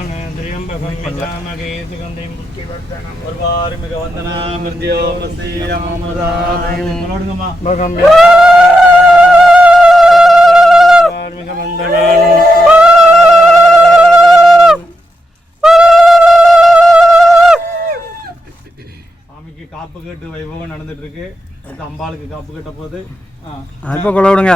எல்லாரும் ஒருவாறு மிக வந்தனா மிருத்யோ மசி அமமுதாதயமா மிக வந்தனான் சாமிக்கு காப்பு கட்டு வைபவம் நடந்துட்டு இருக்கு. அடுத்து அம்பாளுக்கு காப்பு கட்ட போகுது. ஆ இப்போ கொள்ள விடுங்க.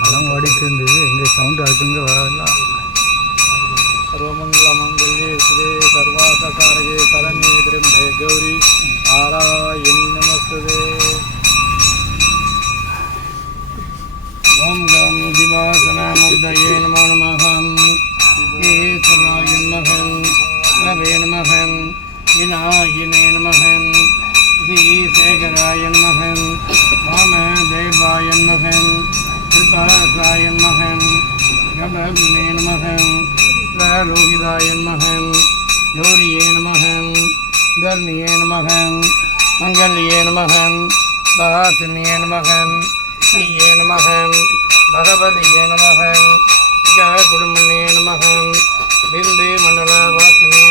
படம் ஓடிட்டு இருந்தது. எங்கள் சவுண்டு அதுக்குங்க வரலாம் சர்வமங்கல மங்கல்யே சிவே சர்வாதகாரகே பரமே பிரம்மே கௌரி ஓம் கம் திமாசனாமுக்தயே நமோ நமஹம் ஏ விநாயினே நமகன் ஸ்ரீசேகராய நமகன் ராமதேவாய நமகன் கிருபாசாய நமகன் கபகுணே நமகன் பிரலோகிதாய நமகன் கௌரியே நமகன் தர்மியே நமகன் மங்கல்யே நமகன் பகாசினியே நமகன் ஸ்ரீயே நமகன் பகவதியே நமகன் ஜெய குடும்பனே நமகன் பிந்து மண்டல வாசனே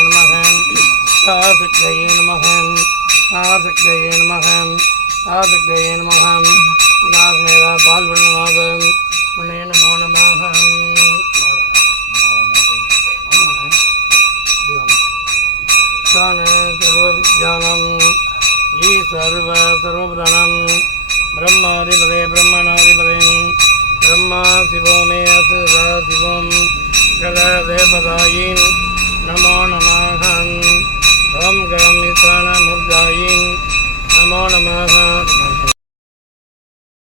ஆசக்தயே நமகன் ஆசக்தயே நமகன் ஆசக்தயே நமகன் விலாசமேதா பால் விண்ணநாதன் முன்னே நமோ நமகன் சர்வவிஜானம் ஈ சர்வ சர்வபுதானம். பிரம்மாதிபதே பிரம்மணாதிபதே பிரம்மா சிவோமே அசுவ சிவம். கல தேவதாயின். நமோ நமாகன் ஓம் கம் ஈசான முர்காயின் நமோ நமஹ